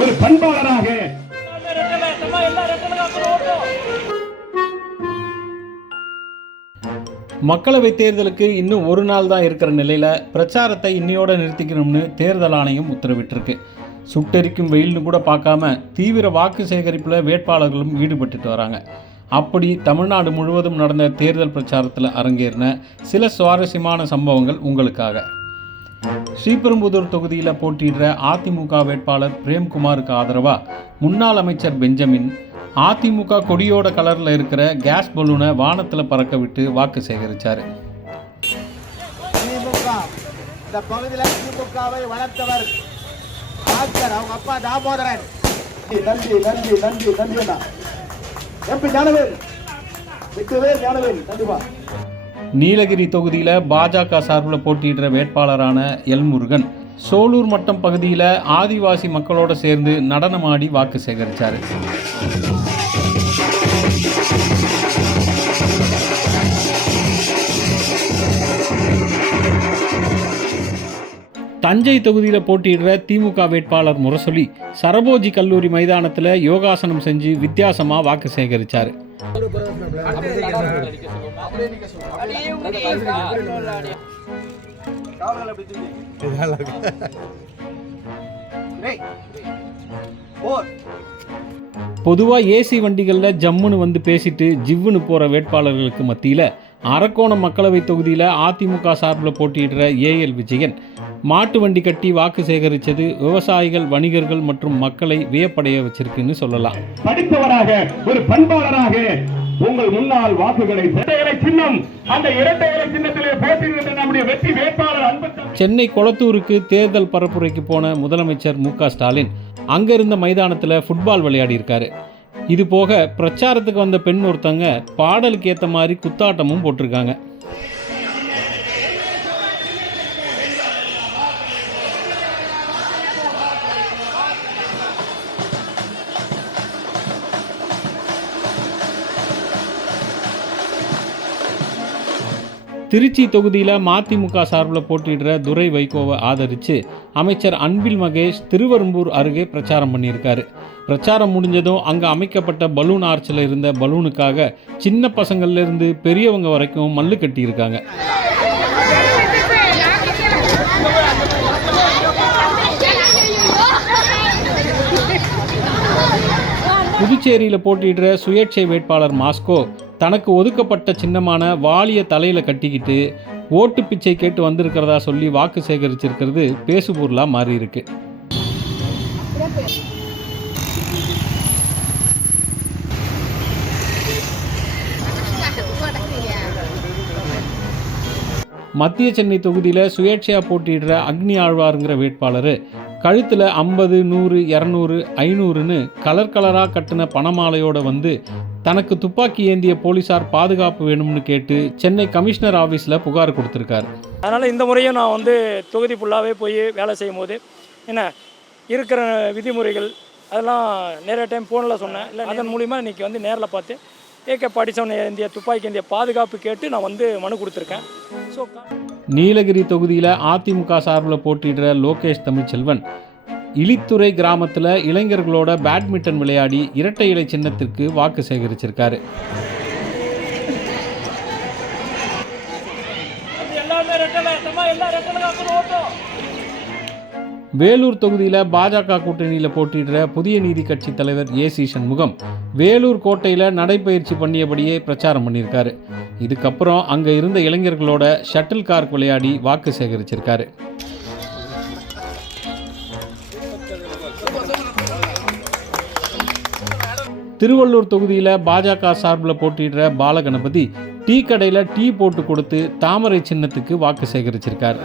ஒரு பண்பாளராக மக்களவைத் தேர்தலுக்கு இன்னும் ஒரு நாள் தான் இருக்கிற நிலையில் பிரச்சாரத்தை இன்னையோட நிறுத்திக்கணும்னு தேர்தல் ஆணையம் உத்தரவிட்டிருக்கு. சுட்டெரிக்கும் வெயில்னு கூட பார்க்காம தீவிர வாக்கு சேகரிப்பில் வேட்பாளர்களும் ஈடுபட்டுட்டு வராங்க. அப்படி தமிழ்நாடு முழுவதும் நடந்த தேர்தல் பிரச்சாரத்தில் அரங்கேறின சில சுவாரஸ்யமான சம்பவங்கள் உங்களுக்காக. ஸ்ரீபெரும்புதூர் தொகுதியில் போட்டியிடுற அதிமுக வேட்பாளர் பிரேம்குமாருக்கு ஆதரவாக முன்னாள் அமைச்சர் பெஞ்சமின் அதிமுக கொடியோட கலரில் இருக்கிற கேஸ் பலூனை வானத்தில் பறக்க விட்டு வாக்கு சேகரித்தார். இந்த பகுதியில் திமுகவை வளர்த்தவர் டாக்டர் அவங்க அப்பா தாமோதரன். நன்றி நன்றி நன்றி நன்றி எம்பி ஞானவேல் விட்டுவேல் ஞானவேல் கண்டிப்பா. நீலகிரி தொகுதியில் பாஜக சார்பில் போட்டியிடுற வேட்பாளரான எல் முருகன் சோலூர் மட்டம் பகுதியில் ஆதிவாசி மக்களோடு சேர்ந்து நடனமாடி வாக்கு சேகரித்தார். தஞ்சை தொகுதியில் போட்டியிடுற திமுக வேட்பாளர் முரசொலி சரபோஜி கல்லூரி மைதானத்தில் யோகாசனம் செஞ்சு வித்தியாசமாக வாக்கு சேகரித்தார். பொதுவாக ஏசி வண்டிகளில் ஜம்முன்னு வந்து பேசிட்டு ஜிவ்வுன்னு போகிற வேட்பாளர்களுக்கு மத்தியில் அரக்கோணம் மக்களவை தொகுதியில் அதிமுக சார்பில் போட்டியிடுற ஏஎல் விஜயன் மாட்டு வண்டி கட்டி வாக்கு சேகரித்தது விவசாயிகள், வணிகர்கள் மற்றும் மக்களை வியப்படைய வச்சிருக்குன்னு சொல்லலாம். படித்தவராக ஒரு பண்பாளராக உங்கள் முன்னாள் வாக்குகளை சின்னம் அந்த இரட்டை இலை சின்னத்திலே போட்டியிடுகின்ற நம்முடைய வெற்றி வேட்பாளர் சென்னை கொளத்தூருக்கு தேர்தல் பரப்புரைக்கு போன முதலமைச்சர் மு.க. ஸ்டாலின் அங்கிருந்த மைதானத்தில் ஃபுட்பால் விளையாடி இருக்காரு. இது போக பிரச்சாரத்துக்கு வந்த பெண் ஒருத்தங்க பாடலுக்கு ஏற்ற மாதிரி குத்தாட்டமும் போட்டிருக்காங்க. திருச்சி தொகுதியில் மதிமுக சார்பில் போட்டியிடுற துரை வைகோவை ஆதரித்து அமைச்சர் அன்பில் மகேஷ் திருவெரும்பூர் அருகே பிரச்சாரம் பண்ணியிருக்காரு. பிரச்சாரம் முடிஞ்சதும் அங்கே அமைக்கப்பட்ட பலூன் ஆர்ச்சில் இருந்த பலூனுக்காக சின்ன பசங்கள்லேருந்து பெரியவங்க வரைக்கும் மல்லு கட்டியிருக்காங்க. புதுச்சேரியில் போட்டியிடுற சுயேட்சை வேட்பாளர் மாஸ்கோ தனக்கு ஒதுக்கப்பட்ட சின்னமான வாளிய தலையில் கட்டிக்கிட்டு ஓட்டு பிச்சை கேட்டு வந்திருக்கிறதா சொல்லி வாக்கு சேகரிச்சிருக்கிறது பேசுபொருளாக மாறி இருக்கு. மத்திய சென்னை தொகுதியில் சுயேட்சையாக போட்டியிடுற அக்னி ஆழ்வாருங்கிற வேட்பாளர் கழுத்தில் 50, 100, 200, 500ன்னு கலராக கட்டின பணமாலையோடு வந்து தனக்கு துப்பாக்கி ஏந்திய போலீஸார் பாதுகாப்பு வேணும்னு கேட்டு சென்னை கமிஷனர் ஆஃபீஸில் புகார் கொடுத்துருக்காரு. அதனால் இந்த முறையும் நான் வந்து தொகுதி ஃபுல்லாகவே போய் வேலை செய்யும் போது என்ன இருக்கிற விதிமுறைகள் அதெல்லாம் நிறைய டைம் ஃபோனில் சொன்னேன். இல்லை அதன் மூலிமா இன்றைக்கி வந்து நேரில் பார்த்து AK-47 ஏந்திய துப்பாக்கி ஏந்திய பாதுகாப்பு கேட்டு நான் வந்து மனு கொடுத்துருக்கேன். ஸோ நீலகிரி தொகுதியில் அதிமுக சார்பில் போட்டியிடுற லோகேஷ் தமிழ்ச்செல்வன் இலித்துறை கிராமத்தில் இளைஞர்களோட பேட்மிண்டன் விளையாடி இரட்டை இலை சின்னத்திற்கு வாக்கு சேகரிச்சிருக்காரு. வேலூர் தொகுதியில் பாஜக கூட்டணியில் போட்டியிடுற புதிய நீதி கட்சி தலைவர் ஏசி சண்முகம் வேலூர் கோட்டையில் நடைப்பயிற்சி பண்ணியபடியே பிரச்சாரம் பண்ணியிருக்காரு. இதுக்கப்புறம் அங்கே இருந்த இளைஞர்களோட ஷட்டில் கார்க் விளையாடி வாக்கு சேகரிச்சிருக்காரு. திருவள்ளூர் தொகுதியில் பாஜக சார்பில் போட்டியிடுற பாலகணபதி டீ கடையில் டீ போட்டு கொடுத்து தாமரை சின்னத்துக்கு வாக்கு சேகரிச்சிருக்கார்.